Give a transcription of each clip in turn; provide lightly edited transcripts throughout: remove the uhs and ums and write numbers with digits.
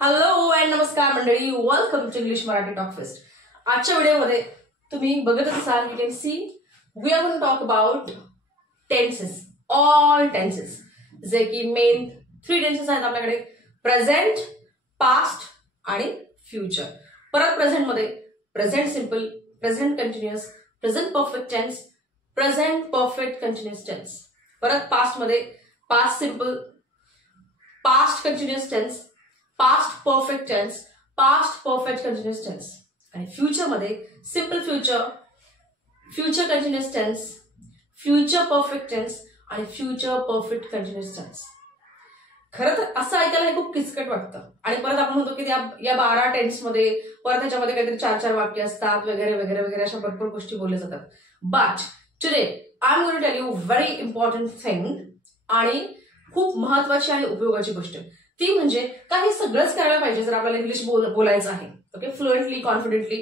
Hello and नमस्कार मंडळी, welcome to English Marathi talk fest. आजच्या व्हिडिओमध्ये तुम्ही बघतच असाल, you can see we are going to talk about tenses, all tenses, जे की मेन 3 टेन्सेस आहेत आपल्याकडे: प्रेझेंट, पास्ट आणि फ्युचर. परत प्रेझेंट मध्ये present simple, present continuous, present perfect tense, present perfect continuous tense. परत पास्ट मध्ये past simple, past continuous tense, past perfect tense, past perfect continuous tense. आणि फ्युचर मध्ये simple future, future continuous tense, future perfect tense आणि future perfect continuous tense. खरं तर असं ऐकायला हे खूप किचकट वाटतं आणि परत आपण म्हणतो की या 12 टेन्स मध्ये परत त्याच्यामध्ये काहीतरी 4 वाक्य असतात वगैरे वगैरे वगैरे, अशा भरपूर गोष्टी बोलल्या जातात. But today I am going to tell you very important thing आणि खूप महत्वाची आणि उपयोगाची गोष्ट. ती म्हणजे काही सगळंच करायला पाहिजे जर आपल्याला इंग्लिश बोलायचं आहे. ओके, फ्लुएंटली, कॉन्फिडेंटली,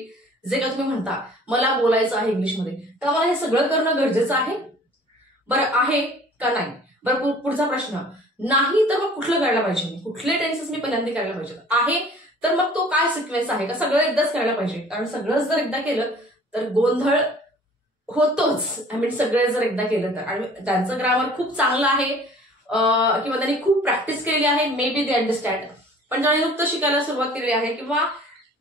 जे का तुम्ही म्हणता मला बोलायचं आहे इंग्लिशमध्ये, तर मला हे सगळं करणं गरजेचं आहे. बरं आहे का नाही? बरं, पुढचा प्रश्न, नाही तर मग कुठलं करायला पाहिजे मी? कुठले टेन्सेस मी पहिल्यांदा करायला पाहिजे? आहे तर मग तो काय सिक्वेन्स आहे का सगळं एकदाच करायला पाहिजे? कारण सगळंच जर एकदा केलं तर गोंधळ होतोच. आय मीन सगळं जर एकदा केलं तर. आणि त्यांचं ग्रामर खूप चांगलं आहे किंवा त्यांनी खूप प्रॅक्टिस केलेली आहे, मे बी दे अंडरस्टँड. पण ज्यांनी नुकतं शिकायला सुरुवात केलेली आहे किंवा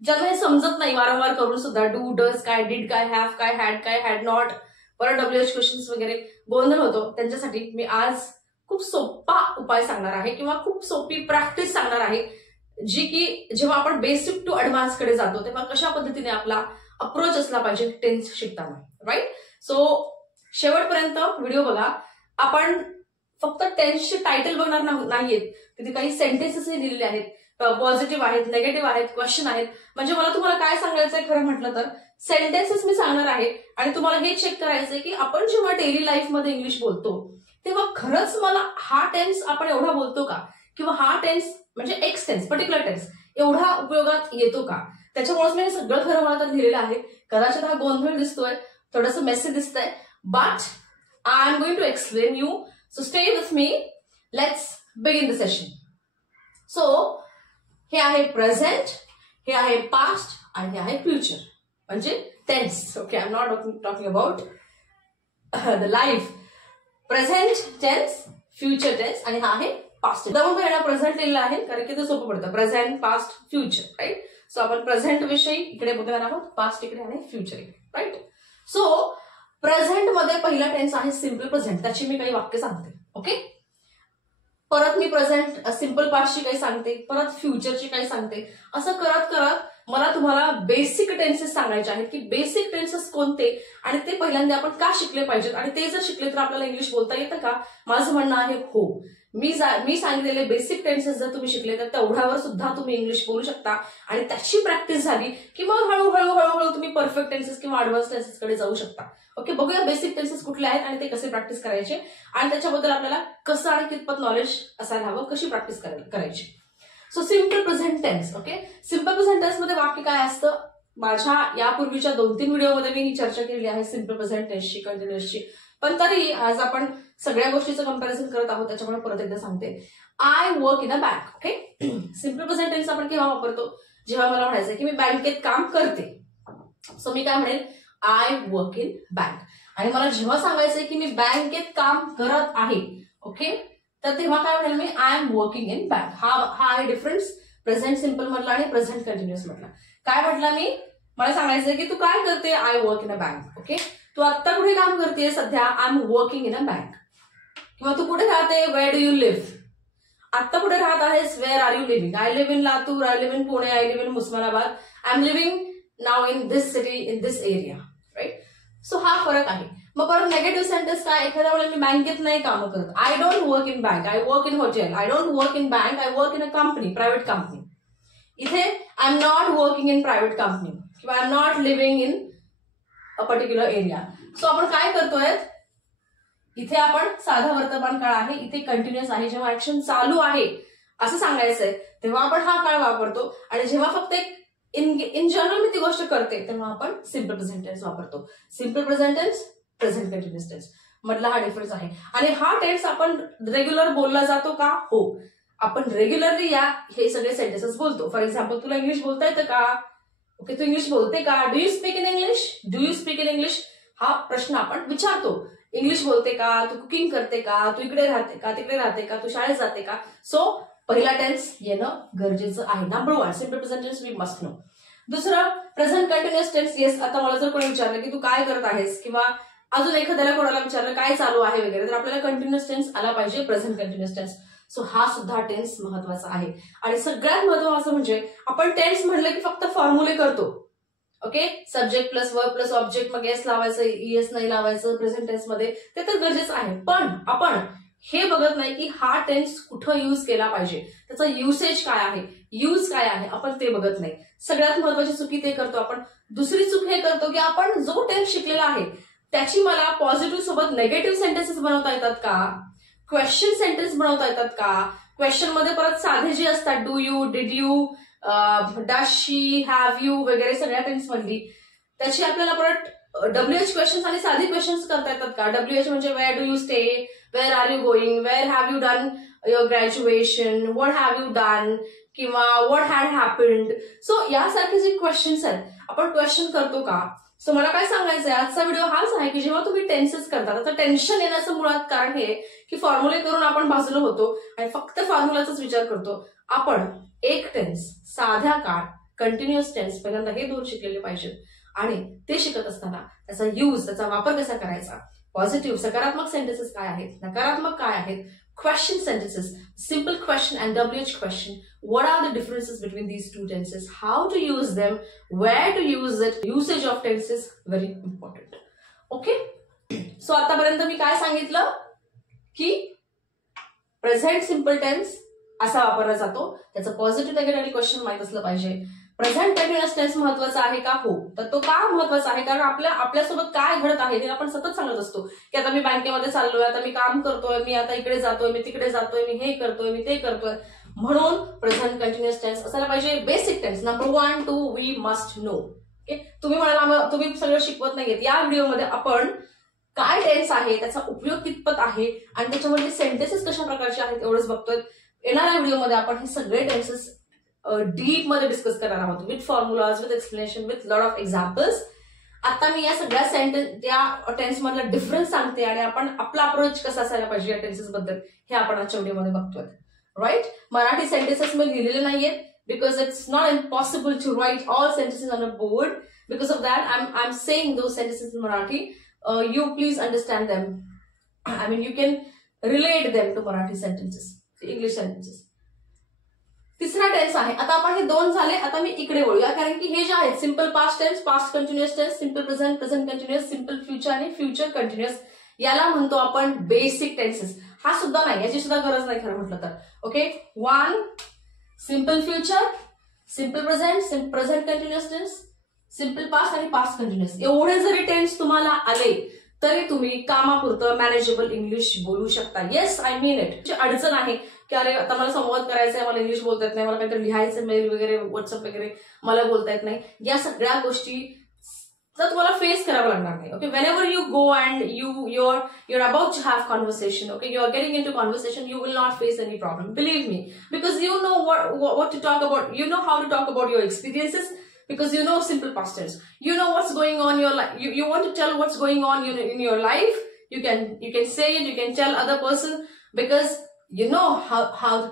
ज्यांना हे समजत नाही वारंवार करून सुद्धा, डू, डज काय, डिड काय, हॅव काय, हॅड नॉट, परत WH क्वेश्चन्स वगैरे गोंधळ होतो, त्यांच्यासाठी मी आज खूप सोपा उपाय सांगणार आहे किंवा खूप सोपी प्रॅक्टिस सांगणार आहे, जी की जेव्हा आपण बेसिक टू ऍडव्हान्स कडे जातो तेव्हा कशा पद्धतीने आपला अप्रोच असला पाहिजे टेन्स शिकताना. राईट? सो शेवटपर्यंत व्हिडिओ बघा. आपण फक्त टेन्सचे टायटल बघणार नाहीयेत, तिथे काही सेंटेन्सेस लिहिलेले आहेत, पॉझिटिव्ह आहेत, निगेटिव्ह आहेत, क्वेश्चन आहेत. म्हणजे मला तुम्हाला काय सांगायचंय खरं म्हटलं तर सेंटेन्सेस मी सांगणार आहे आणि तुम्हाला हे चेक करायचंय की आपण जेव्हा डेली लाईफमध्ये इंग्लिश बोलतो तेव्हा खरंच मला हा टेन्स आपण एवढा बोलतो का, किंवा हा टेन्स म्हणजे एक्स टेन्स, पर्टिक्युलर टेन्स एवढा उपयोगात येतो का. त्याच्यामुळेच मी हे सगळं खरं मला तर लिहिलेलं आहे. कदाचित हा गोंधळ दिसतोय, थोडंसं मेसेज दिसतंय, but I am going to explain you. So stay with me. Let's begin the session. So हे आहे प्रेझेंट, हे आहे पास्ट आणि हे आहे फ्युचर, म्हणजे tense. Okay, I am not talking about the life. Present tense, future tense आणि हा आहे पास्ट. त्यामुळे याला प्रेझेंट लिहिलेलं आहे कारण की ते सोपं पडतं. Present, past, future. Right? So आपण प्रेझेंट विषयी इकडे बघणार आहोत, पास्ट इकडे आणि फ्युचर इकडे. राईट? सो प्रेझेंट मध्ये पहिला टेन्स आहे सिंपल प्रेझेंट. त्याची मी काही वाक्य सांगते. ओके, परत मी प्रेझेंट सिंपल पास्टची काही सांगते, परत फ्युचरची काही सांगते. असं करत करत मला तुम्हाला बेसिक टेन्सेस सांगायचे आहेत की बेसिक टेन्सेस कोणते आणि ते पहिल्यांदा आपण का शिकले पाहिजेत आणि ते जर शिकले तर आपल्याला इंग्लिश बोलता येतं का. माझं म्हणणं आहे हो. मी सांगितलेले बेसिक टेन्सेस जर तुम्ही शिकले तर तेवढ्यावर सुद्धा तुम्ही इंग्लिश बोलू शकता आणि त्याची प्रॅक्टिस झाली की मग हळूहळू तुम्ही परफेक्ट टेन्सेस किंवा ऍडव्हान्स टेन्सेस कडे जाऊ शकता. ओके, बघूया बेसिक टेन्सेस कुठले आहेत आणि ते कसे प्रॅक्टिस करायचे आणि त्याच्याबद्दल आपल्याला कसं आणि कितपत नॉलेज असायला हवं, कशी प्रॅक्टिस करायची. So simple present tense. Okay, simple present tense मध्ये वाक्य काय असतं, माझ्या यापूर्वीच्या 2-3 व्हिडिओमध्ये मी ही चर्चा केलेली आहे सिंपल प्रेझेंट टेन्सची, कंटिन्युअसची. पण तरी आज आपण सगळ्या गोष्टीचं कंपॅरिझन करत आहोत, त्याच्यामुळे परत एकदा सांगते. I work in a bank. Okay, simple present tense आपण केव्हा वापरतो, जेव्हा मला म्हणायचं की मी बँकेत काम करते. सो मी काय म्हणेन, आय वर्क इन बँक. आणि मला जेव्हा सांगायचंय की मी बँकेत काम करत आहे, ओके, तर तेव्हा काय म्हणेल मी, I am working in bank. हा आहे डिफरन्स प्रेझेंट सिंपल मधला आणि प्रेझेंट कंटिन्युअस मधला. काय म्हटलं मी, मला सांगायचंय की तू काय करते, I work in a bank. Okay, तू आत्ता कुठे काम करते, सध्या I am working in a bank. किंवा तू कुठे राहते, वेअर डू यू लिव्ह. आत्ता कुठे राहत आहेस, where are you living. I live in Latur, I live in Pune, I live in Osmanabad, I am living now in this city, in this area. Right? So हा फरक आहे. मग परत नेगेटिव्ह सेंटेन्स काय, एखाद्या वेळेला मी बँकेत नाही काम करत, I don't work in bank, I work in hotel. I don't work in bank, I work in a company, private company. इथे I am not working in private company किंवा I am not living in a particular area. So आपण काय करतोय, इथे आपण साधा वर्तमान काळ आहे, इथे कंटिन्युअस आहे. जेव्हा ऍक्शन चालू आहे असं सांगायचंय तेव्हा आपण हा काळ वापरतो आणि जेव्हा फक्त एक इन जनरल मी ती गोष्ट करते तेव्हा आपण सिंपल प्रेझेंट टेन्स वापरतो. Simple present tense, present continuous tense मधला हा डिफरन्स आहे. आणि हा टेन्स आपण रेग्युलर बोलला जातो का, हो. आपण रेग्युलरली हे सगळे सेंटेन्सेस बोलतो. फॉर एक्झाम्पल, तुला इंग्लिश बोलता येतं का? ओके, तू इंग्लिश बोलते का? Do you speak in English? Do you speak in English? हा प्रश्न आपण विचारतो. इंग्लिश बोलते का? तू कुकिंग करते का? तू इकडे राहते का? तिकडे राहते का? तू शाळेत जाते का? सो पहिला टेन्स येणं गरजेचं आहे. Number 1 simple present tense we must know. दुसरं प्रेझेंट कंटिन्युअस टेन्स. येस, आता मला जर कोणी विचारलं की तू काय करत आहेस किंवा अजून एखाद्याला कोणाला विचारलं काय चालू आहे वगैरे, तर आपल्याला कंटिन्युअस टेन्स आला पाहिजे, प्रेझेंट कंटिन्युअस टेन्स. सो हा सुद्धा टेन्स महत्वाचा आहे. आणि सगळ्यात महत्वाचं म्हणजे आपण टेन्स म्हणलं की फक्त फॉर्म्युले करतो. Okay, subject plus verb plus object, मग एस लावायचं, ईएस नाही लावायचं प्रेझेंट टेन्स मध्ये, ते तर गरजेचं आहे. पण आपण हे बघत नाही की हा टेन्स कुठं यूज केला पाहिजे, त्याचा युसेज काय आहे, यूज काय आहे, आपण ते बघत नाही. सगळ्यात महत्वाची चुकी ते करतो आपण. दुसरी चूक हे करतो की आपण जो टेन्स शिकलेला आहे त्याची मला पॉझिटिव्ह सोबत निगेटिव्ह सेंटेन्सेस बनवता येतात का, क्वेश्चन सेंटेन्स बनवता येतात का. क्वेश्चन मध्ये परत साधे जे असतात, do you, did you, does she, have you वगैरे सगळ्या टेन्स मधली, त्याची आपल्याला परत डब्ल्यूएच क्वेश्चन्स आणि साधी क्वेश्चन्स करता येतात का. डब्ल्यूएच म्हणजे where do you stay, where are you going, where have you done your graduation, what have you done, किंवा व्हॉट हॅड हॅपन्ड. सो यासारखे जे क्वेश्चन्स आहेत आपण क्वेश्चन करतो का. सो मला काय सांगायचंय, आजचा व्हिडिओ हाच आहे की जेव्हा तुम्ही टेन्सेस करता, त्याचं टेन्शन येण्याचं मुळात कारण हे की फॉर्म्युले करून आपण भाजलो होतो आणि फक्त फॉर्म्युलाचाच विचार करतो. आपण एक टेन्स, साध्या काळ, कंटिन्युअस टेन्स, पहिल्यांदा हे दोन शिकलेले पाहिजेत. आणि ते शिकत असताना त्याचा यूज, त्याचा वापर कसा करायचा, पॉझिटिव्ह सकारात्मक सेंटेन्सेस काय आहेत, नकारात्मक काय आहेत, question sentences, simple question and WH question. What are the differences between these two tenses? How to use them? Where to use it? Usage of tenses very important. Okay? So आतापर्यंत मी काय सांगितलं की present simple tense असा वापरला जातो, त्याचं positive negative आणि question माहित असलं पाहिजे. प्रेझेंट कंटिन्युअस टेन्स महत्वाचा आहे का? हो. तर तो का महत्वाचा आहे? कारण आपल्यासोबत काय घडत आहे हे आपण सतत सांगत असतो की आता मी बँकेमध्ये चाललोय, आता मी काम करतोय, मी आता इकडे जातोय, मी तिकडे जातोय, मी हे करतोय, मी ते करतोय. म्हणून प्रेझेंट कंटिन्युअस टेन्स असायला पाहिजे. Basic tense number 1, 2 we must know. Okay, तुम्ही म्हणाला तुम्ही सगळं शिकवत नाहीयेत. या व्हिडिओमध्ये आपण काय टेन्स आहे, त्याचा उपयोग कितपत आहे आणि त्याच्यामध्ये सेंटेन्सेस कशा प्रकारचे आहेत एवढंच बघतोय. येणाऱ्या व्हिडिओमध्ये आपण हे सगळे टेन्सेस डीप मध्ये डिस्कस करणार आहोत, with formulas, with explanation, with lot of examples. आता मी या सगळ्या त्या टेन्स मधला डिफरन्स सांगते आणि आपण आपला अप्रोच कसा असायला पाहिजे या टेन्सेस बद्दल हे आपण आजच्या व्हिडिओमध्ये बघतोय. राईट, मराठी सेंटेन्सेस मी लिहिलेले नाहीयेत because it's not impossible to write all sentences on a board. Because of that I am saying those sentences in Marathi. You please understand them. I mean, you can relate them to Marathi sentences, English sentences. तिसरा tense आहे. आता आपण हे दोन झाले, आता मी इकडे बोलूया कारण की हे जे आहेत simple past tense, past continuous tense, simple present, present continuous, simple future आणि फ्युचर कंटिन्युअस, याला म्हणतो आपण बेसिक टेन्सेस. हा सुद्धा नाही, याची सुद्धा गरज नाही खरं म्हटलं तर. Okay, 1 simple future, simple present, present continuous tense, simple past आणि पास्ट कंटिन्युअस, एवढे जरी टेन्स तुम्हाला आले तरी तुम्ही कामापुरतं मॅनेजेबल इंग्लिश बोलू शकता. Yes, I mean it. अडचण आहे की अरे आता मला संवाद करायचा आहे, मला इंग्लिश बोलता येत नाही, मला काहीतरी लिहायचं मेल वगैरे व्हॉट्सअप वगैरे मला बोलता येत नाही, या सगळ्या गोष्टी तर तुम्हाला फेस करावं लागणार नाही. Okay, Wien ever you go and you're about to have conversation, okay, you are getting into conversation, you will not face any problem, believe me, because you know what to talk about, you know how to talk about your experiences, because you know simple past tense, you know what's going on in your life, you want to tell what's going on in your life, you can say it, you can tell other person, because you know how to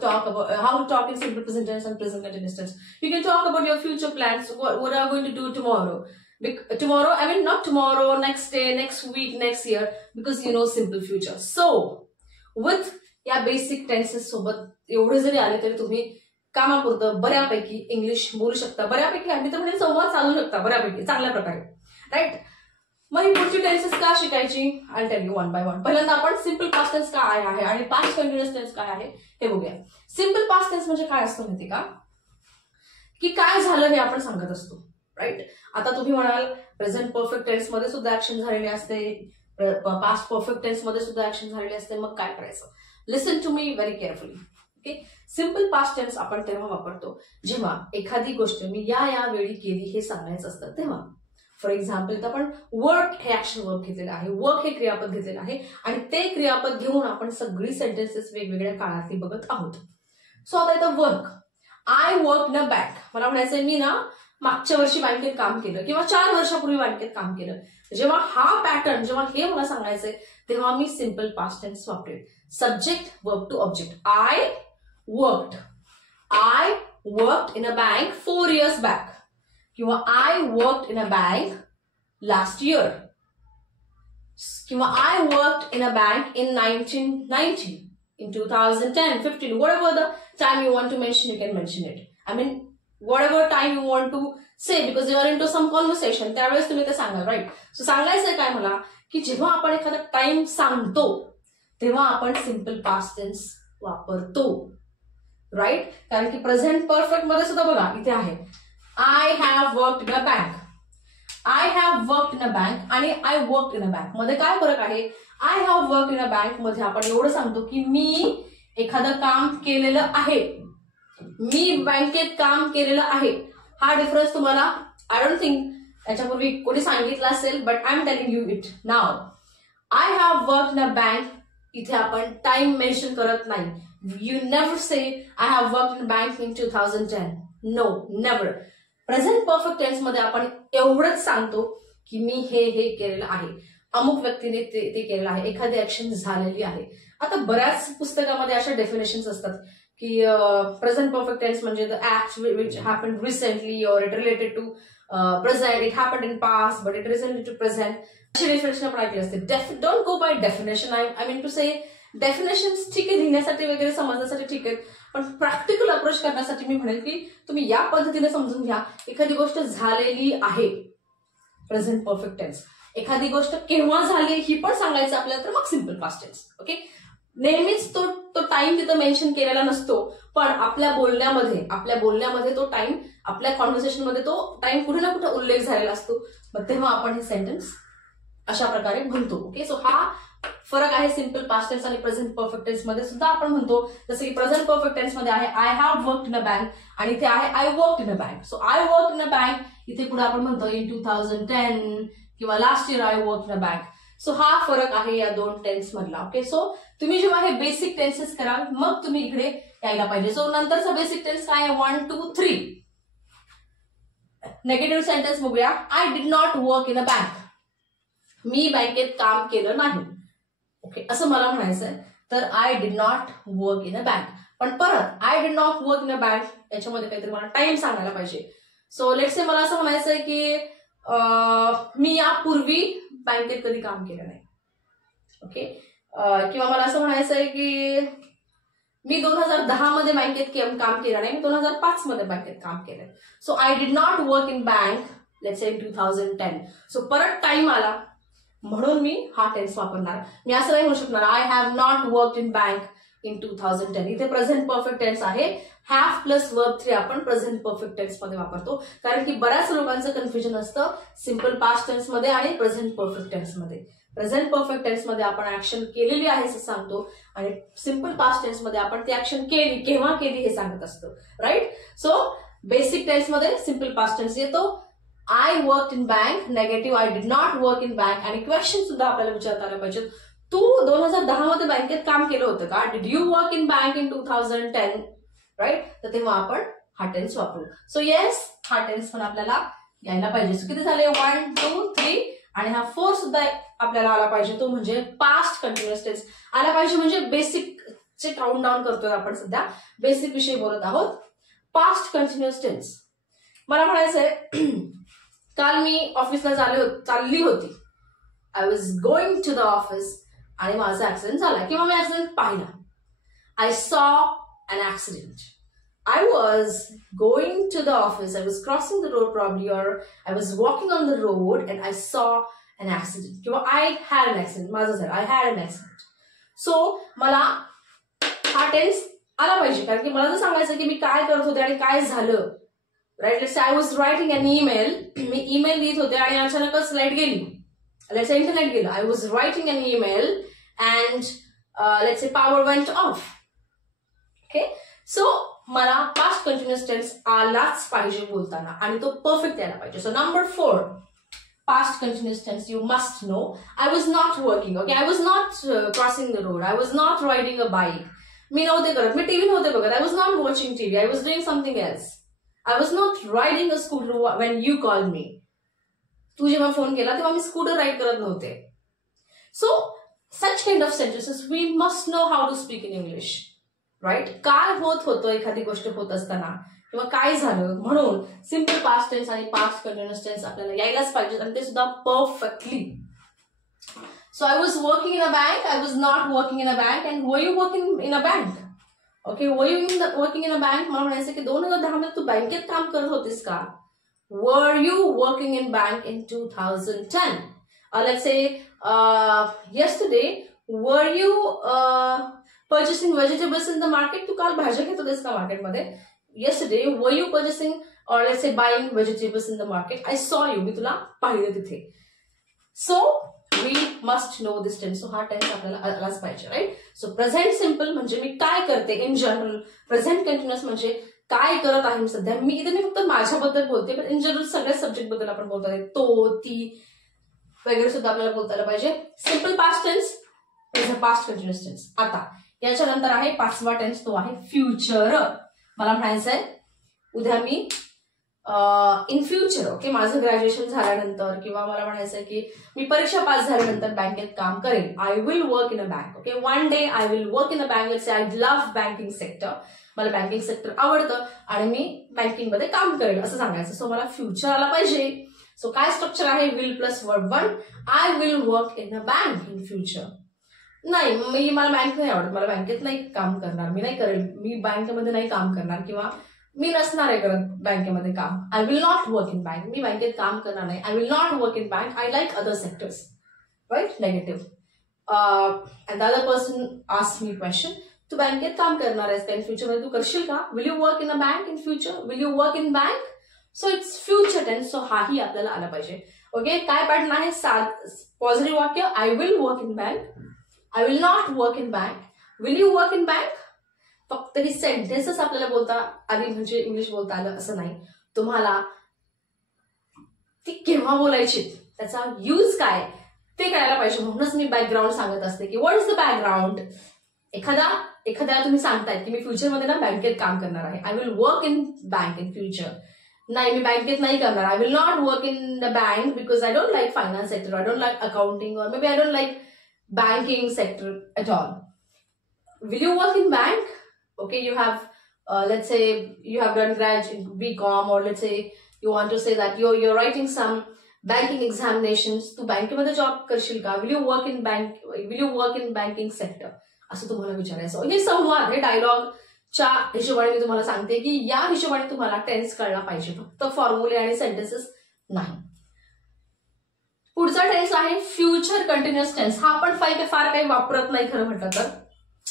talk in simple present tense and present continuous tense. You can talk about your future plans, what are you going to do tomorrow. Tomorrow, I mean not tomorrow, next day, next week, next year, because you know simple future. So with या basic tenses सोबत एवढे जरी आले तरी तुम्ही कामापुरतं बऱ्यापैकी English बोलू शकता, बऱ्यापैकी आणि तर म्हणजे संवाद साधू शकता बऱ्यापैकी चांगल्या प्रकारे. राईट, मग ही पुढची टेन्सेस का शिकायची? I tell you one by one. पहिल्यांदा आपण सिम्पल पास्ट टेन्स काय आहे आणि पास्ट कंटिन्युअस टेन्स काय आहे हे बघूया. सिम्पल पास्ट टेन्स म्हणजे काय असतं माहिती का, की काय झालं हे आपण सांगत असतो. राईट, आता तुम्ही म्हणाल प्रेझेंट परफेक्ट टेन्स मध्ये सुद्धा ऍक्शन झालेली असते, पास्ट परफेक्ट टेन्स मध्ये सुद्धा ऍक्शन झालेली असते, मग काय करायचं? Listen to me very carefully. Okay, simple past tense आपण तेव्हा वापरतो जेव्हा एखादी गोष्ट मी या वेळी केली हे सांगायचं असतं तेव्हा. फॉर एक्झाम्पल आपण वर्क हे ऍक्शन वर्क घेतलेलं आहे, वर्क हे क्रियापद घेतलेलं आहे आणि ते क्रियापद घेऊन आपण सगळी सेंटेन्सेस वेगवेगळ्या काळातली बघत आहोत. सो आता इथं work, I work in a bank. मला म्हणायचंय मी ना मागच्या वर्षी बँकेत काम केलं किंवा 4 वर्षापूर्वी बँकेत काम केलं. जेव्हा हा पॅटर्न, जेव्हा हे मला सांगायचंय तेव्हा मी सिम्पल पास्ट टेन्स वापरेन. Subject verb to object. I worked in a bank 4 years back किंवा I worked in a bank last year किंवा I worked in a bank in 1990, in 2010, 15, whatever the time you want to mention, you can mention it. I mean, whatever time you want to say, because you are into some conversation, त्यावेळेस तुम्ही ते सांगा, right. So सांगायचंय काय मला, की जेव्हा आपण एखादा टाइम सांगतो तेव्हा आपण सिम्पल पास्ट टेन्स वापरतो, राईट. कारण की प्रेझेंट परफेक्ट मध्ये सुद्धा बघा इथे आहे I have worked in a bank, I have worked in a bank आणि I worked in a bank मध्ये काय फरक आहे. I have work in a bank मध्ये आपण एवढं सांगतो की मी एखादं काम केलेलं आहे, मी बँकेत काम केलेलं आहे. हा डिफरन्स तुम्हाला आय डोंट थिंक याच्यापूर्वी कोणी सांगितलं असेल, but I am telling you it now. I have work in a bank, इथे आपण टाइम मेन्शन करत नाही. You never say I have work in bank in 2010. No, never. Present perfect tense मध्ये आपण एवढंच सांगतो की मी हे केलेलं आहे, अमुक व्यक्तीने ते केलेलं आहे, एखादी ऍक्शन झालेली आहे. आता बऱ्याच पुस्तकामध्ये अशा डेफिनेशन्स असतात की प्रेझेंट परफेक्ट टेन्स म्हणजे the act which happen recently और it related to present, it happen in past but it related to present. अशी डेफिनेशन आपण ऐकली असते. Don't go by definition. I mean to say definitions ठीक आहे, लिहिण्यासाठी वगैरे समजण्यासाठी ठीक आहे, पण प्रॅक्टिकल अप्रोच करण्यासाठी मी म्हणेल की तुम्ही या पद्धतीने समजून घ्या. एखादी गोष्ट झालेली आहे, प्रेझेंट परफेक्ट टेन्स. एखादी गोष्ट केव्हा झाली ही पण सांगायचं आपल्याला, तर मग सिम्पल पास्ट टेन्स. ओके. नेहमीच तो टाइम तिथं मेन्शन केलेला नसतो, पण आपल्या बोलण्यामध्ये तो टाइम, आपल्या कॉन्व्हर्सेशन मध्ये तो टाइम कुठे ना कुठे उल्लेख झालेला असतो. मग तेव्हा आपण हे सेंटेन्स अशा प्रकारे म्हणतो. ओके. सो हा फरक आहे सिम्पल पास्ट टेन्स आणि प्रेझेंट परफेक्ट टेन्स मध्ये सुद्धा आपण म्हणतो. जसं की प्रेझेंट परफेक्ट टेन्स मध्ये आहे I have worked in a bank आणि इथे आहे I worked in a bank. So I worked in a bank, इथे पुढे आपण म्हणतो इन 2010 किंवा last year I worked in a bank. So हा फरक आहे या दोन टेन्स मधला. ओके. सो तुम्ही जेव्हा हे बेसिक टेन्सेस कराल मग तुम्ही इकडे यायला पाहिजे. सो नंतरचा बेसिक टेन्स काय आहे, 1, 2, 3. नेगेटिव्ह सेंटेन्स बघूया. I did not work in a bank, मी बँकेत काम केलं नाही. ओके, असं मला म्हणायचंय. तर I did not work in a bank, पण परत I did not work in a bank याच्यामध्ये काहीतरी मला टाइम सांगायला पाहिजे. सो लेट्स से मला असं म्हणायचंय की मी यापूर्वी बँकेत कधी काम केलं नाही. ओके. किंवा मला असं म्हणायचंय की मी 2010 मध्ये बँकेत काम केलं नाही, मी 2005 मध्ये बँकेत काम केलंय. So I did not work in bank let's say in 2010. So परत टाइम आला म्हणून मी हा टेन्स वापरणार. मी असं नाही म्हणू शकणार I have not worked in bank in 2010. इथे प्रेझेंट परफेक्ट टेन्स आहे. हॅव प्लस वर्ब 3 आपण प्रेझेंट परफेक्ट टेन्स मध्ये वापरतो, कारण की बऱ्याच लोकांचं कन्फ्युजन असतं सिम्पल पास्ट टेन्स मध्ये आणि प्रेझेंट परफेक्ट टेन्स मध्ये. प्रेझेंट परफेक्ट टेन्स मध्ये आपण ऍक्शन केलेली आहे असं सांगतो आणि सिम्पल पास्ट टेन्स मध्ये आपण ती ऍक्शन केली, केव्हा केली हे सांगत असतो, राईट. सो बेसिक टेन्स मध्ये सिम्पल पास्ट टेन्स येतो. I worked in bank, negative I did not work in bank. आणि क्वेश्चन सुद्धा आपल्याला विचारता आलं पाहिजे, तू 2010 मध्ये बँकेत काम केलं होतं का, did you work in bank in 2010, right. तर तेव्हा आपण हा टेन्स वापरू. सो येस, हा टेन्स पण आपल्याला यायला पाहिजे. सो किती झाले, 1, 2, 3 आणि हा 4 सुद्धा आपल्याला आला पाहिजे, तो म्हणजे पास्ट कंटिन्युअस टेन्स आला पाहिजे. म्हणजे बेसिक चे काउंट डाऊन करतोय आपण, सध्या बेसिक विषयी बोलत आहोत. पास्ट कंटिन्युअस टेन्स मला म्हणायचंय, काल मी ऑफिसला चालली होती, I was going to the office आणि माझा ऍक्सिडेंट झाला किंवा मी ऍक्सिडेंट पाहिला. I saw an accident. I was going to the office, I was crossing the road probably, or I was walking on the road and I saw an accident. किंवा I had an accident. माझं झालं, I had an accident. So मला हा tense आला पाहिजे, कारण की मला जर सांगायचं की मी काय करत होते आणि काय झालं, right. Let's say I was writing an email, मी ईमेल लिहित होते आणि अचानकच लाईट गेली, लेट्स से इंटरनेट गेलं. I was writing an email and let's say power went off. Okay. So मला पास्ट कंटिन्युअस टेन्स आलाच पाहिजे बोलताना आणि तो परफेक्ट यायला पाहिजे. So number 4, past continuous tense you must know. I was not working. Okay, I was not crossing the road, I was not riding a bike. मी नव्हते करत, मी टीव्ही नव्हते बघत. I was not watching TV, I was doing something else. I was not riding a scooter when you call me. तू जेव्हा phone केला तेव्हा मी स्कूटर राईड करत नव्हते. So such kind of sentences we must know how to speak in English, right. काय होतं एखादी गोष्ट होत असताना किंवा काय झालं, म्हणून सिम्पल पास्ट टेन्स आणि पास्ट कंटिन्युअस टेन्स आपल्याला यायलाच पाहिजेत, आणि ते सुद्धा perfectly. So I was working in a bank, I was not working in a bank, and were you working in a bank? Okay, were you working in a bank? मला म्हणायचं की 2010 मध्ये तू बँकेत काम करत होतीस का? Were you working in bank in 2010? Let's say yesterday, were you purchasing vegetables in the market? तू काल भाज्या घेत होतीस का मार्केटमध्ये? Yesterday, were you purchasing or let's say buying vegetables in the market? I saw you. मी तुला पाहिलं तिथे. So we must know this tense. So हा टेन्स आपल्याला आलाच पाहिजे, राईट. सो प्रेझेंट सिम्पल म्हणजे मी काय करते इन जनरल. प्रेझेंट कंटिन्युअस म्हणजे काय करत आहे सध्या. मी इथे फक्त माझ्याबद्दल बोलते, पण इन जनरल सगळ्या सब्जेक्ट बद्दल आपण बोलतो. तो, ती वगैरे सुद्धा आपल्याला बोलता आलं पाहिजे. Simple past tense, past continuous tense. आता याच्यानंतर आहे 5वा टेन्स, तो आहे फ्युचर. मला म्हणायचंय उद्या मी इन फ्युचर, ओके, माझं ग्रॅज्युएशन झाल्यानंतर किंवा मला म्हणायचंय की मी परीक्षा पास झाल्यानंतर बँकेत काम करेन. I will work in a bank. Okay, one day I will work in a bank. I love banking sector. मला बँकिंग सेक्टर आवडतं आणि मी बँकिंगमध्ये काम करेन असं सांगायचं. सो मला फ्युचर आला पाहिजे. सो काय स्ट्रक्चर आहे, will plus verb 1. I will work in a bank in future. नाही, मला बँक नाही आवडत, मला बँकेत नाही काम करणार, मी नाही करेल, मी बँकेमध्ये नाही काम करणार किंवा मी नसणार आहे करत बँकेमध्ये काम. I will not work in bank. मी बँकेत काम करणार नाही. I will not work in bank. I like other sectors, right. Negative. And the other person asked me question, तू बँकेत काम करणार आहेस का इन फ्युचरमध्ये, तू करशील का? Will you work in a bank in future? Will you work in bank? So it's future tense. So हाही आपल्याला आला पाहिजे. ओके, काय पॅटर्न आहे? पॉझिटिव्ह वाक्य, I will work in bank. I will not work in bank. Will you work in bank? फक्त ही sentences आपल्याला बोलता आली म्हणजे इंग्लिश बोलता आलं असं नाही. तुम्हाला ती केव्हा बोलायची, त्याचा यूज काय ते कळायला पाहिजे. म्हणूनच मी बॅकग्राऊंड सांगत असते की व्हॉट इज द बॅकग्राऊंड. एखाद्याला तुम्ही सांगताय की मी फ्युचरमध्ये ना बँकेत काम करणार आहे. I will work in bank in future. नाही, मी बँकेत नाही करणार. I will not work in the bank because I don't like finance sector, I don't like accounting, or maybe I don't like banking sector at all. Will you work in bank? Okay, you have, let's say you have done BCom, or let's say you want to say that you're writing some banking examinations. तू बँकेमध्ये job करशील का? Will you work in bank? Will you work in banking sector? असं तुम्हाला विचारायचं. हे संवाद, हे डायलॉगच्या हिशोबाने मी तुम्हाला सांगते की या हिशोबाने तुम्हाला टेन्स कळला पाहिजे, फक्त फॉर्म्युले आणि सेंटेन्सेस नाही. पुढचा टेन्स आहे फ्युचर कंटिन्युअस टेन्स. हा आपण फार काही वापरत नाही खरं म्हटलं तर,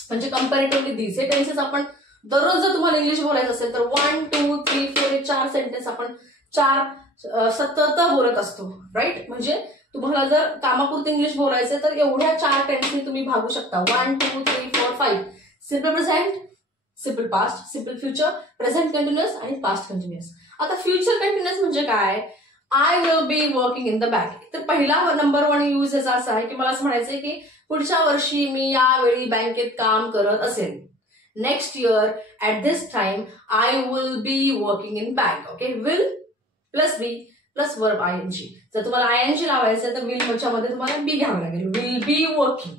म्हणजे कम्पॅरेटिव्हली दीज हे टेन्सेस आपण दररोज जर तुम्हाला इंग्लिश बोलायचं असेल तर 1, 2, 3, 4 हे 4 सेंटेन्स आपण 4 सतत बोलत असतो, राईट. म्हणजे तुम्हाला जर कामापुरतं इंग्लिश बोलायचं तर एवढ्या 4 टेन्सनी तुम्ही भागू शकता. 1, 2, 3, 4, 5. Simple present, simple past, simple future, present continuous आणि पास्ट कंटिन्युअस. आता फ्युचर कंटिन्युअस म्हणजे काय? I will be working in the bank. तर पहिला नंबर 1 यूज याचा असा आहे की मला असं म्हणायचंय की पुढच्या वर्षी मी यावेळी बँकेत काम करत असेल. Next year at this time I will be working in bank. Okay, will plus be plus verb ING. जर तुम्हाला ING लावायचं तर विल मध्ये तुम्हाला बी घ्यावं लागेल. Will be working,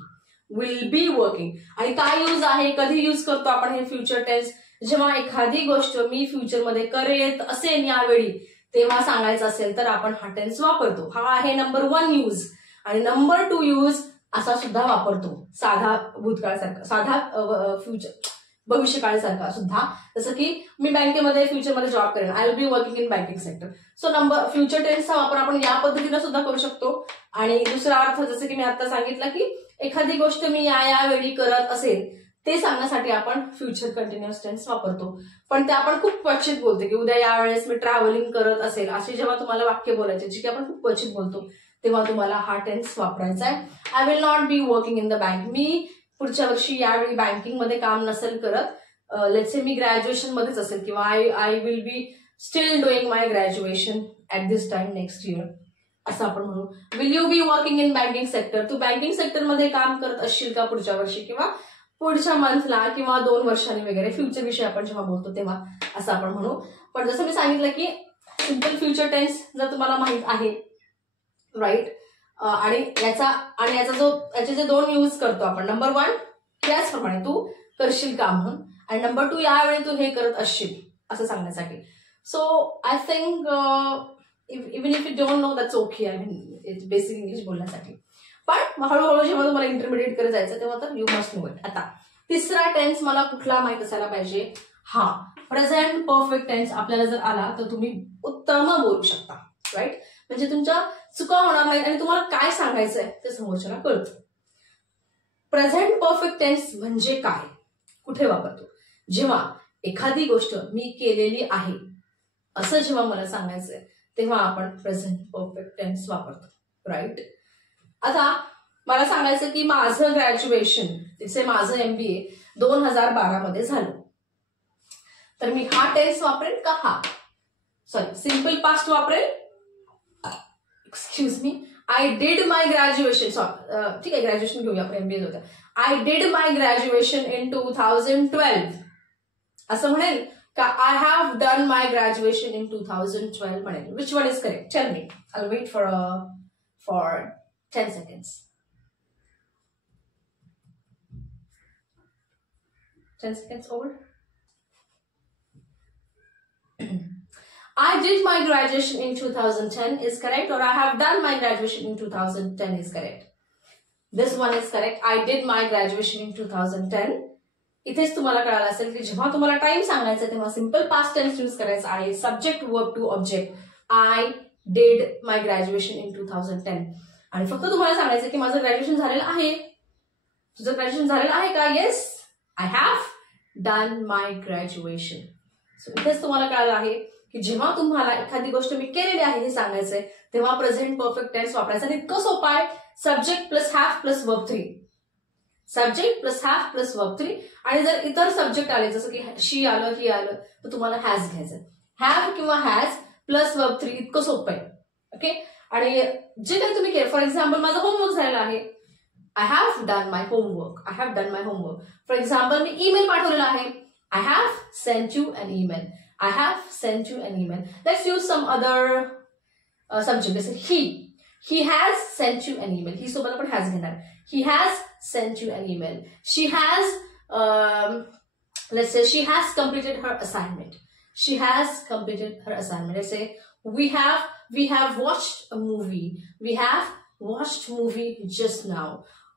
will be working. आणि काय यूज आहे, कधी यूज करतो आपण हे फ्युचर टेन्स? जेव्हा एखादी गोष्ट मी फ्युचरमध्ये करेत असेल यावेळी तेव्हा सांगायचं असेल तर आपण हा टेन्स वापरतो. हा आहे नंबर 1 यूज. आणि नंबर 2 यूज असा सुद्धा वापरतो, साधा भूतकाळासारखा, साधा फ्युचर भविष्यकाळासारखा सुद्धा. जसं की मी बँकेमध्ये फ्युचरमध्ये जॉब करेन, I will be working in banking sector. So future टेन्सचा वापर आपण या पद्धतीने सुद्धा करू शकतो. आणि दुसरा अर्थ जसं की मी आता सांगितलं की एखादी गोष्ट मी यावेळी करत असेल ते सांगण्यासाठी आपण फ्युचर कंटिन्युअस टेन्स वापरतो. पण ते आपण खूप क्वचित बोलतो की उद्या यावेळेस मी ट्रॅव्हलिंग करत असेल, असे जेव्हा तुम्हाला वाक्य बोलायचे जे की आपण खूप क्वचित बोलतो तेव्हा तुम्हाला हा टेन्स वापरायचा आहे. I will not be working in the bank. मी पुढच्या वर्षी यावेळी बँकिंगमध्ये काम नसेल करत. लेट्स से मी ग्रॅज्युएशन मध्येच असेल किंवा I will be still doing my graduation at this time next year असं आपण म्हणू. Will you be working in banking sector. तू बँकिंग सेक्टरमध्ये काम करत असशील का पुढच्या वर्षी, किंवा पुढच्या मंथला किंवा 2 वर्षांनी वगैरे फ्युचर विषयी आपण जेव्हा बोलतो तेव्हा असं आपण म्हणू. पण जसं मी सांगितलं की सिम्पल फ्युचर टेन्स जर तुम्हाला माहित आहे राईट, आणि याचे जे 2 यूज करतो आपण, नंबर 1 याचप्रमाणे तू करशील का म्हणून, आणि नंबर 2 यावेळी तू हे करत असशील असं सांगण्यासाठी. So I think even if you don't know that's okay, I mean it's basic English बोलण्यासाठी. पण हळूहळू जेव्हा तुम्हाला इंटरमिडिएट कडे जायचं तेव्हा तर यू मस्ट नो इट. आता तिसरा टेन्स मला कुठला माहित असायला पाहिजे, हा प्रेझेंट परफेक्ट टेन्स आपल्याला जर आला तर तुम्ही उत्तम बोलू शकता राईट. म्हणजे तुमच्या चुका होणार नाहीत आणि तुम्हाला काय सांगायचंय ते समोरच्याला कळतं. प्रेझेंट परफेक्ट टेन्स म्हणजे काय, कुठे वापरतो, जेव्हा एखादी गोष्ट मी केलेली आहे असं जेव्हा मला सांगायचंय तेव्हा आपण प्रेझेंट परफेक्ट टेन्स वापरतो राईट. आता मला सांगायचं की माझं ग्रॅज्युएशन, तिथे माझं MBA 2012 मध्ये झालं, तर मी हा टेन्स वापरेल का हा, सॉरी सिम्पल पास्ट वापरेल, excuse me, I did my graduation, ठीक आहे ग्रॅज्युएशन घेऊया आपण, MBA होतं, I did my graduation in 2012 असं म्हणेल का I have done my graduation in 2012 म्हणेल. Which one is correct, tell me, I wait for 10 seconds. 10 seconds over. I did my graduation in 2010 is correct, or I have done my graduation in 2010 is correct. This one is correct. I did my graduation in 2010. इथेच तुम्हाला कळालं असेल की जेव्हा तुम्हाला time सांगायचा तेव्हा simple past tense use करायचा आहे, subject verb to object. I did my graduation in 2010. आणि फक्त तुम्हाला सांगायचं की माझं ग्रॅज्युएशन झालेलं आहे. तुझं ग्रॅज्युएशन झालेलं आहे का, yes I have done my graduation. So इथेच तुम्हाला कळालं आहे की जेव्हा तुम्हाला एखादी गोष्ट मी केलेली आहे हे सांगायचंय तेव्हा प्रेझेंट परफेक्ट टेन्स वापरायचा. आणि इतकं सोपं आहे, subject plus have plus verb 3, subject plus have plus verb 3. आणि जर इतर सब्जेक्ट आले जसं की शी आलं, ही आलं, तर तुम्हाला हॅज घ्यायचं. हॅव किंवा हॅज प्लस वर्ब 3 इतकं सोपं आहे ओके. आणि जे काही तुम्ही केलं, फॉर एक्झाम्पल माझं होमवर्क झालेलं आहे, I have done my homework, I have done my homework. For example मी ईमेल पाठवलेला आहे, I have sent you an email, I have sent you an email. Let's use some other subject, जसे he has sent you an email, he सोबत आपण has घेणार, he has sent you an email. She has, let's say she has completed her assignment, she has completed her assignment. Let's say we have watched a movie, we have watched movie just now.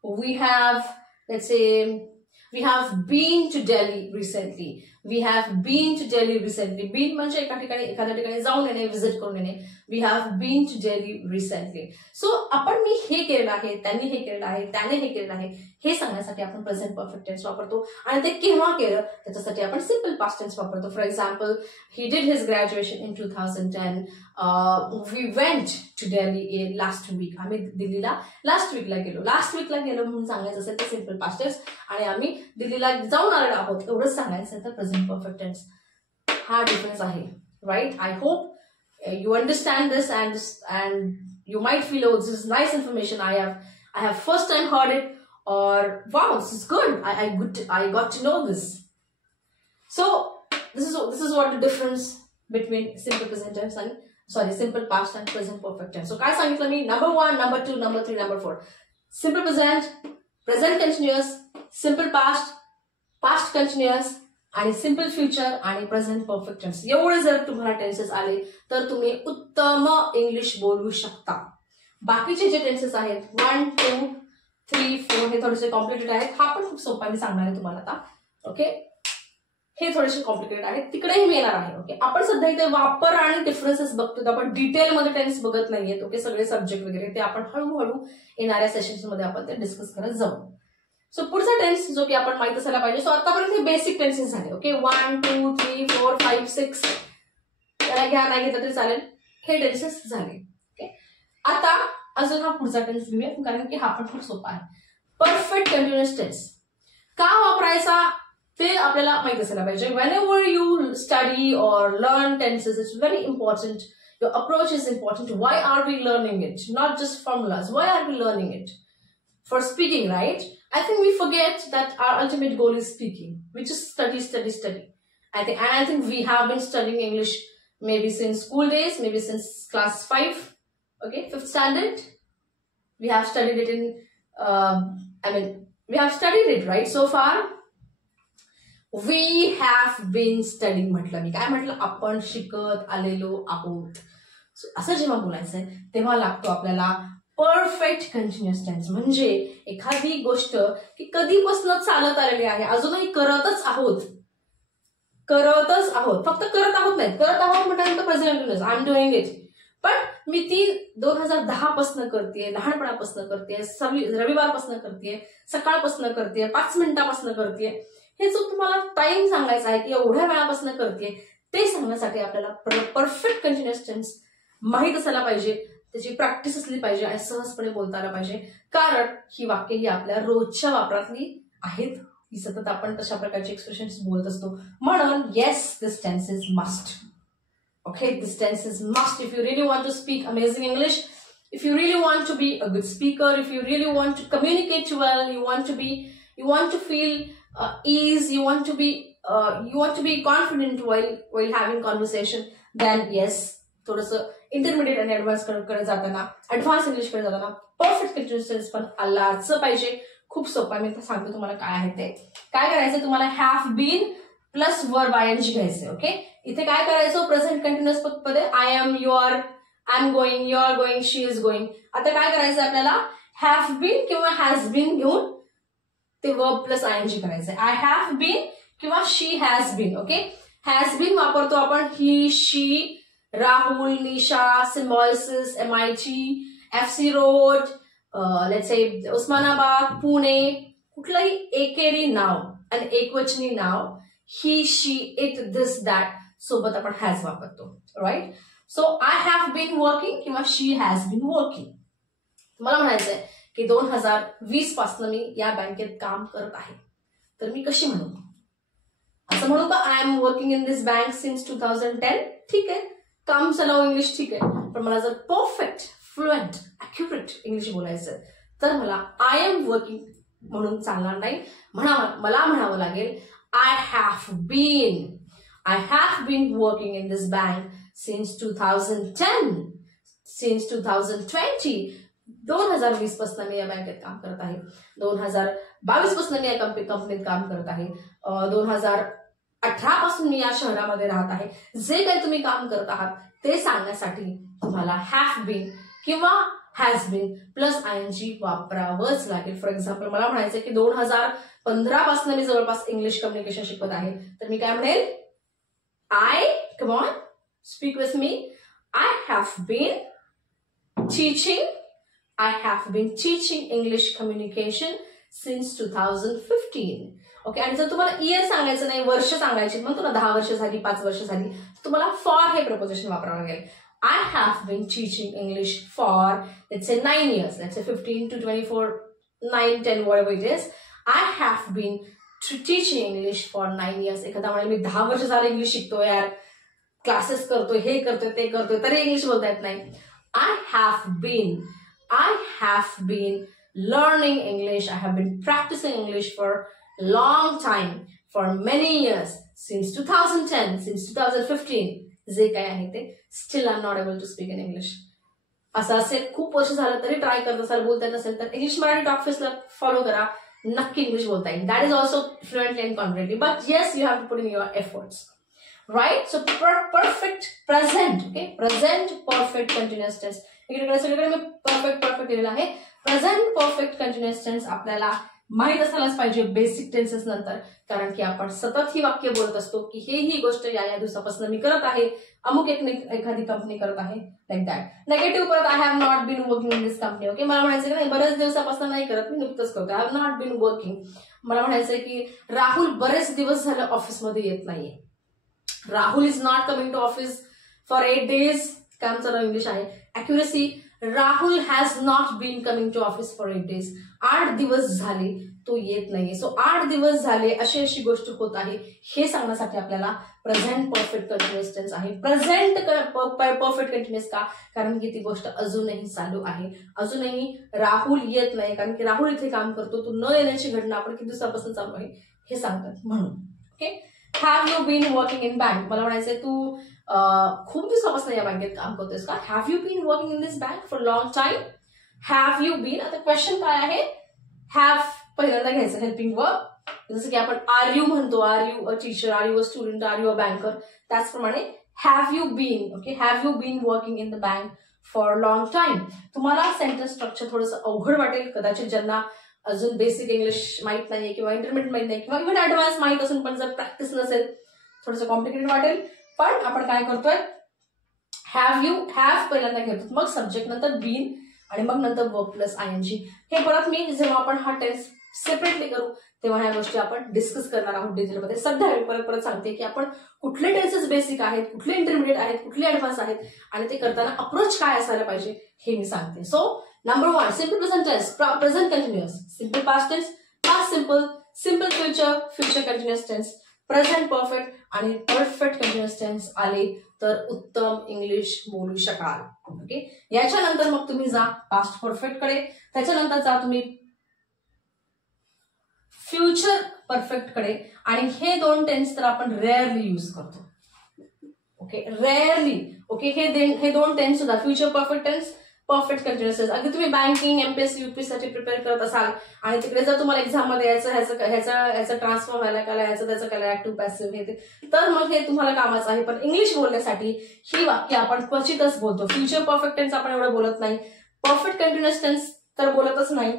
We have, let's say, we have been to Delhi recently, we have been to Delhi recently. Been म्हणजे एखाद्या ठिकाणी जाऊन येणे, visit करून येणे. We have been to Delhi recently. So आपण मी हे केलेलं आहे, त्यांनी हे केलेलं आहे, त्याने हे केलेलं आहे हे सांगण्यासाठी आपण प्रेझेंट परफेक्ट टेन्स वापरतो. आणि ते केव्हा केलं त्याच्यासाठी आपण सिम्पल पास्ट टेन्स वापरतो. For example, he did his graduation in 2010. We went to Delhi last week. आम्ही दिल्लीला लास्ट वीकला गेलो म्हणून सांगायचं असेल तर सिम्पल पास्ट टेन्स. आणि आम्ही दिल्लीला जाऊन आलेलो आहोत एवढंच सांगायचं तर प्रेझेंट परफेक्ट टेन्स. हा डिफरन्स आहे right. I hope you understand this, and you might feel, oh, this is nice information, I have first time heard it, or wow, this is good, I got to know this. So this is what the difference between simple present tense and simple past and present perfect tense. So काय सांगितलं मी, number 1, number 2, number 3, number 4. Simple present, present continuous, simple past, past continuous, आणि simple future आणि present perfect tense. एवढे जर तुम्हाला tenses आले तर तुम्ही उत्तम इंग्लिश बोलू शकता. बाकीचे जे टेन्सेस आहेत 1, 2, 3, 4 हे थोडेसे कॉम्प्लिकेटेड आहेत. हा पण खूप सोपा मी सांगणार आहे तुम्हाला आता ओके. हे थोडेसे कॉम्प्लिकेटेड आहेत, तिकडेही मी येणार आहे ओके. आपण सध्या इथे वापर आणि डिफरन्सेस बघतो, आपण डिटेलमध्ये टेन्स बघत नाहीयेत ओके. सगळे सब्जेक्ट वगैरे ते आपण हळूहळू येणाऱ्या सेशन्स मध्ये आपण ते डिस्कस करत जाऊ. सो पुढचा टेन्स जो की आपण माहित असायला पाहिजे. सो आतापर्यंत हे बेसिक टेन्सेस झाले ओके. 1, 2, 3, 4, 5, 6 त्याला घ्या, नाही घेतलं तरी चालेल. हे टेन्सेस झाले ओके. आता अजून हा पुढचा टेन्स घेऊया कारण की हा पण खूप सोपा आहे. परफेक्ट कंटिन्युअस टेन्स का वापरायचा ते आपल्याला माहित असायला पाहिजे. whenever you study or learn tenses, it's very important. Your approach is important. Why are we learning it? Not just formulas. Why are we learning it? For speaking, right? I think we forget that our ultimate goal is speaking. We just study, study, study. I think we have been studying English maybe since school days, maybe since class 5, okay, 5th standard. We have studied it in, we have studied it, right? So far, we have been studying. म्हटलं मी काय म्हटलं, आपण शिकत आलेलो आहोत. So असं जेव्हा बोलायचंय तेव्हा लागतो आपल्याला परफेक्ट कंटिन्युअस टेन्स. म्हणजे एखादी गोष्ट की कधीपासून चालत आलेली आहे, अजूनही करतच आहोत, फक्त करत आहोत नाही, करत आहोत म्हटल्यानंतर present continuous, I am doing it. पण मी ती 2010 पासून करतेय, लहानपणापासून करतेय, रविवारपासून करतेय, सकाळपासून करतेय, 5 मिनिटापासून करतेय. हे जो तुम्हाला टाइम सांगायचा आहे की एवढ्या वेळापासून करतेय, ते सांगण्यासाठी आपल्याला परफेक्ट कंटिन्युअस टेन्स माहीत असायला पाहिजे, त्याची प्रॅक्टिस असली पाहिजे आणि सहजपणे बोलता आलं पाहिजे. कारण ही वाक्य ही आपल्या रोजच्या वापरातली आहेत, ही सतत आपण तशा प्रकारचे एक्सप्रेशन्स बोलत असतो. म्हणून yes, this tense is must. Okay, this tense is must if you really want to speak amazing English, if you really want to be a good speaker, if you really want to communicate well, you want to feel ease, you want to be confident while having conversation, then yes, थोडंसं intermediate आणि advance कडे जाताना, advance English कडे जाताना perfect continuous tense पण आलाच पाहिजे. खूप सोपं आहे, मी सांगतो तुम्हाला काय आहे ते. काय करायचं, तुम्हाला have been plus verb ING घ्यायचे. ओके, इथे काय करायचं, प्रेझेंट कंटिन्युअस मध्ये I am, you are, I am going, you are going, she is going. आता काय करायचं आपल्याला, हॅव बीन किंवा हॅज बीन घेऊन ते वर्ब प्लस आयएनजी करायचंय. आय हॅव बीन किंवा she has been. Okay, has been वापरतो आपण he, she, Rahul, Nisha, Symbiosis, MIT, FC road, let's say Osmanabad, Pune, कुठलंही एकेरी नाव आणि एकवचनी नाव, ही, शी, इट, दिस, दॅट सोबत आपण हॅज वापरतो. Right, so I have been working किंवा शी हॅज बीन वर्किंग. मला म्हणायचंय की 2020 पासून मी या बँकेत काम करत आहे, तर मी कशी म्हणू, असं म्हणू का, I am working in this bank since 2010. ठीक आहे, काम चलाव इंग्लिश ठीक आहे. पण मला जर परफेक्ट, फ्लुएंट, अॅक्युरेट इंग्लिश बोलायचं तर मला आय एम वर्किंग म्हणून चालणार नाही. मला म्हणावं लागेल I have been working in this bank since 2010, since 2020. 2020 पासून मी या बँकेत काम करत आहे, 2022 पासून मी या कंपनीत काम करत आहे, 2018 पासून मी या शहरामध्ये राहत आहे. जे काही तुम्ही काम करत आहात ते सांगण्यासाठी तुम्हाला हॅव बीन किंवा हॅज बीन प्लस आयएनजी वापरावंच लागेल. फॉर एक्झाम्पल, मला म्हणायचं की 2015 पासून मी जवळपास इंग्लिश कम्युनिकेशन शिकवत आहे, तर मी काय म्हणेल, I, come on, speak with me, I have been teaching English communication since 2015. Okay, आणि जर तुम्हाला इयर सांगायचं नाही, वर्ष सांगायची, म्हणतो ना 10 वर्ष झाली, 5 वर्ष झाली, तुम्हाला फॉर हे प्रपोजिशन वापरावं लागेल. I have been teaching English for, let's say, 9 years, let's say 15 to 24, 9, 10, whatever it is. I have been teaching English for 9 years. एखादा म्हणेल मी 10 वर्ष झालं इंग्लिश शिकतोय यार, क्लासेस करतोय, हे करतोय, ते करतोय, तरी इंग्लिश बोलता येत नाही. I have been learning English. I have been practicing English for a long time, for many years, since 2010, since 2015. जे काय आहे ते, still I am not able to speak in English. असं असेल, खूप वर्ष झालं तरी ट्राय करत असाल, बोलता येत असेल तर इंग्लिश मराठी टॉक फेस्टला फॉलो करा, नक्की इंग्लिश बोलता येईल. That is also fluently and confidently, but yes, you have to put in your efforts. Right, so perfect present. Okay, present perfect continuous tense. इकडे सगळीकडे मी परफेक्ट दिलेला आहे. प्रेझेंट परफेक्ट कंटिन्युअस टेन्स आपल्याला माहित असायलाच पाहिजे बेसिक टेन्सेस नंतर, कारण की आपण सतत ही वाक्य बोलत असतो की ही गोष्ट या दिवसापासून मी करत आहे, अमुक एखादी कंपनी करत आहे, लाईक दॅट. नेगेटिव्ह परत, I have not been working in this company. Okay, मला म्हणायचं की नाही, बरेच दिवसापासून नाही करत, मी नुकतंच करतो, I have not been working. मला म्हणायचंय की राहुल बरेच दिवस झालं ऑफिसमध्ये येत नाहीये. Rahul is not coming to office for 8 days. काम चालू इंग्लिश आहे. Accuracy, Rahul has not been coming to office for 8 days. 8 दिवस झाले तो येत नाहीये. सो 8 दिवस झाले अशी गोष्ट होत आहे हे सांगण्यासाठी आपल्याला प्रेझेंट परफेक्ट कंटिन्युअस टेन्स आहे. प्रेझेंट परफेक्ट कंटिन्युअस का? कारण की ती गोष्ट अजूनही चालू आहे. अजूनही राहुल येत नाही, कारण की राहुल इथे काम करतो. तो न येण्याची घटना आपण किती दिवसापासून चालू आहे हे सांगतात म्हणून. Okay. Have you been working in bank? मला म्हणायचंय तू खूप दिवसापासून या बँकेत काम करतोयस का? Have you been working in this bank for long time? Have you been. आता क्वेश्चन काय आहे? हॅव पहिल्यांदा घ्यायचं हेल्पिंग वर्ब. जसं की आपण आर यू म्हणतो, are you a teacher, are you a student, are you a banker, त्याचप्रमाणे have you been. Okay. Have you been working in the bank for long time. तुम्हाला sentence structure थोडंसं अवघड वाटेल कदाचित, ज्यांना अजून बेसिक इंग्लिश माहित नाहीये किंवा इंटरमिडिएट माहित नाही किंवा इव्हन ऍडव्हान्स माहित असून पण जर प्रॅक्टिस नसेल थोडंसं कॉम्प्लिकेटेड वाटेल. पण आपण काय करतोय? हॅव पहिल्यांदा घेतो, मग सब्जेक्ट, नंतर बीन आणि मग नंतर वर्ब प्लस आयएनजी. हे परत मी जेव्हा आपण हा टेन्स सेपरेटली करू तेव्हा ह्या गोष्टी आपण डिस्कस करणार आहोत डिटेलमध्ये. सध्या मी परत सांगते की आपण कुठले टेन्सेस बेसिक आहेत, कुठले इंटरमिडिएट आहेत, कुठले ऍडव्हान्स आहेत आणि ते करताना अप्रोच काय असायला पाहिजे हे मी सांगते. So number 1, simple present tense, present continuous. Simple past tense, past simple, simple future, future continuous tense, present perfect आणि परफेक्ट कंटिन्युअस टेन्स आले तर उत्तम इंग्लिश बोलू शकाल. ओके. याच्यानंतर मग तुम्ही जा पास्ट परफेक्ट कडे, त्याच्यानंतर जा तुम्ही फ्युचर परफेक्ट कडे. आणि हे दोन टेन्स तर आपण रेअरली यूज करतो. ओके. रेअरली. ओके. हे दोन टेन्स सुद्धा future perfect tense, perfect continuous tense. अगदी तुम्ही बँकिंग, एमपीएससी, यूपीएससी साठी प्रिपेअर करत असाल आणि तिकडे जर तुम्हाला एक्झाम मध्ये ह्याचं ट्रान्सफॉर्म व्हायला काय, ह्याचं त्याचं काय, ऍक्टिव्ह पॅसिव्ह हे तर मग हे तुम्हाला कामाचं आहे. पण इंग्लिश बोलण्यासाठी ही वाक्य आपण क्वचितच बोलतो. फ्युचर परफेक्ट टेन्स आपण एवढं बोलत नाही, परफेक्ट कंटिन्युअस टेन्स तर बोलतच नाही,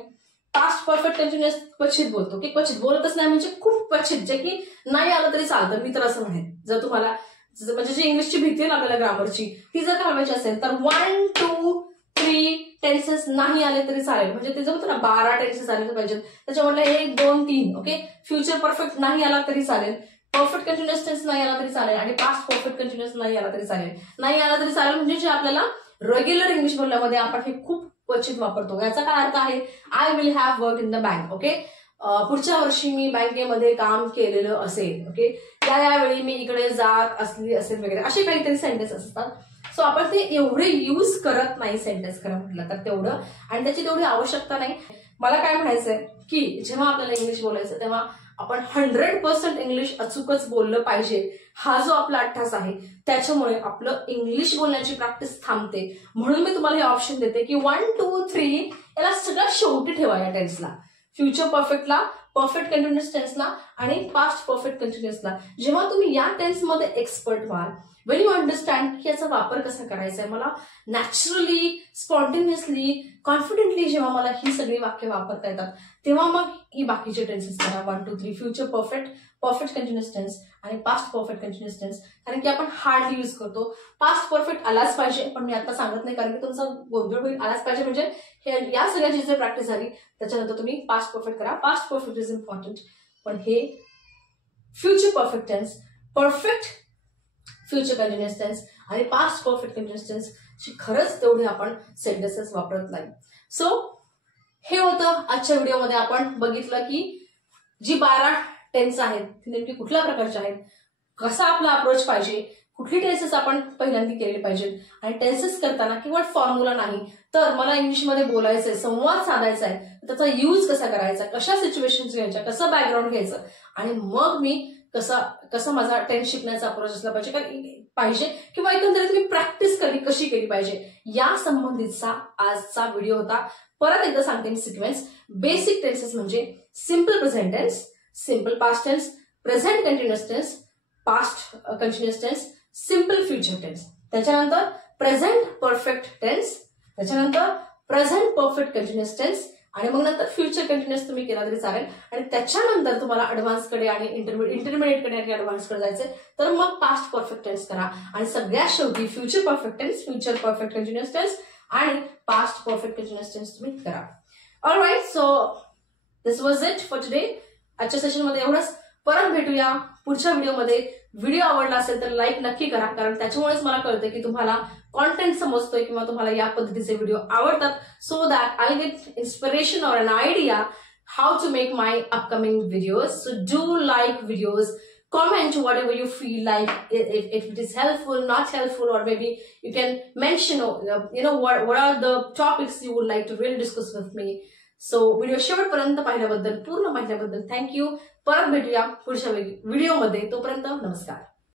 पास्ट परफेक्ट कंटिन्युअस क्वचित बोलतो. की क्वचित बोलतच नाही म्हणजे खूप क्वचित, जे की नाही आलं तरी चालतं. मी तर असं म्हणेन, जर तुम्हाला म्हणजे जी इंग्लिशची भीती आहे आपल्याला ग्रामरची ती जर घालवायची असेल तर 1, 2, 3 टेन्सेस नाही आले तरी चालेल. म्हणजे ते जमतं ना 12 टेन्सेस आले पाहिजेत, त्याच्यामधले 1, 2, 3. ओके. फ्युचर परफेक्ट नाही आला तरी चालेल, परफेक्ट कंटिन्युअस टेन्स नाही आला तरी चालेल आणि पास्ट परफेक्ट कंटिन्युअस नाही आला तरी चालेल. नाही आला तरी चालेल म्हणजे जे आपल्याला रेग्युलर इंग्लिश बोलण्यामध्ये आपण हे खूप क्वचित वापरतो. याचा काय अर्थ आहे? I will have work in the bank. Okay. पुढच्या वर्षी मी बँकेमध्ये काम केलेलं असेल. ओके. यावेळी मी इकडे जात असली असेल वगैरे असे काहीतरी सेंटेन्स असतात. सो आपण ते एवढे यूज करत नाही सेंटेन्स खरं म्हटलं तर तेवढं, आणि त्याची तेवढी आवश्यकता नाही. मला काय म्हणायचंय की जेव्हा आपल्याला इंग्लिश बोलायचं तेव्हा आपण 100% इंग्लिश अचूकच बोललं पाहिजे. हा जो आपला अट्टास आहे त्याच्यामुळे आपलं इंग्लिश बोलण्याची प्रॅक्टिस थांबते. म्हणून मी तुम्हाला हे ऑप्शन देते की 1, 2, 3 याला सगळ्यात शेवटी ठेवा या टेन्सला. फ्युचर परफेक्टला, परफेक्ट कंटिन्युअस टेन्सला आणि पास्ट परफेक्ट कंटिन्युअसला. जेव्हा तुम्ही या टेन्समध्ये एक्सपर्ट व्हाल, वेन यू अंडरस्टँड की याचा वापर कसा करायचा आहे, मला नॅचरली, स्पॉन्टेनियसली, कॉन्फिडेंटली जेव्हा मला ही सगळी वाक्य वापरता येतात तेव्हा मग ही बाकीचे टेन्सेस करा. 1, 2, 3 future perfect, perfect continuous tense आणि पास्ट परफेक्ट कंटिन्युअस टेन्स. कारण की आपण हार्डली यूज करतो. पास्ट परफेक्ट आलाच पाहिजे, पण मी आता सांगत नाही कारण की तुमचा गोंधळ होईल. आलाच पाहिजे म्हणजे हे या सगळ्याची जर प्रॅक्टिस झाली त्याच्यानंतर तुम्ही पास्ट परफेक्ट करा. पास्ट परफेक्ट इज इम्पॉर्टंट, पण हे future perfect tense, perfect future continuous tense आणि पास्ट परफेक्ट कंटिन्युअस टेन्स ची खरंच तेवढे आपण सेंटेन्सेस वापरत नाही. सो हे होतं आजच्या व्हिडिओमध्ये. आपण बघितलं की जी 12 टेन्स आहेत ती नेमकी कुठल्या प्रकारच्या आहेत, कसा आपला अप्रोच पाहिजे, कुठली टेन्सेस आपण पहिल्यांदा केले पाहिजेत, आणि टेन्सेस करताना केवळ फॉर्म्युला नाही तर मला इंग्लिशमध्ये बोलायचंय, संवाद साधायचा आहे, त्याचा यूज कसा करायचा, कशा सिच्युएशन्स घ्यायच्या, कसं बॅकग्राऊंड घ्यायचं आणि मग मी कसं माझा टेन्स शिकण्याचा अप्रोच असला पाहिजे किंवा एकंदरीत मी प्रॅक्टिस कशी केली पाहिजे या संबंधितचा आजचा व्हिडिओ होता. परत एकदा सांगते मी सिक्वेन्स. बेसिक टेन्सेस म्हणजे simple present tense, simple past tense, present continuous tense, past continuous tense, simple future tense, त्याच्यानंतर प्रेझेंट परफेक्ट टेन्स, त्याच्यानंतर प्रेझेंट परफेक्ट कंटिन्युअस टेन्स आणि मग नंतर फ्युचर कंटिन्युअस तुम्ही केला तरी चालेल. आणि त्याच्यानंतर तुम्हाला ऍडव्हान्स कडे आणि इंटरमिडिएट कडे आणि ऍडव्हान्स कडे जायचंय तर मग पास्ट परफेक्ट टेन्स करा आणि सगळ्यात शेवटी future perfect tense, future perfect continuous tense आणि पास्ट परफेक्ट कंटिन्युअस टेन्स तुम्ही करा. Alright. So this was it for today. आजच्या सेशनमध्ये एवढंच. परत भेटूया पुढच्या व्हिडिओमध्ये. व्हिडिओ आवडला असेल तर लाईक नक्की करा, कारण त्याच्यामुळेच मला कळतं की तुम्हाला कॉन्टेंट समजतोय किंवा तुम्हाला या पद्धतीचे व्हिडिओ आवडतात. So that I get inspiration or an idea how to make my upcoming videos. So do like videos, comment whatever you feel like, if it is helpful, not helpful, or maybe you can mention what are the topics you would like to really discuss with me. So video शेवटपर्यंत पाहिल्याबद्दल, पूर्ण पाहिल्याबद्दल thank you. परत भेटूया पुढच्या व्हिडिओमध्ये. तोपर्यंत नमस्कार.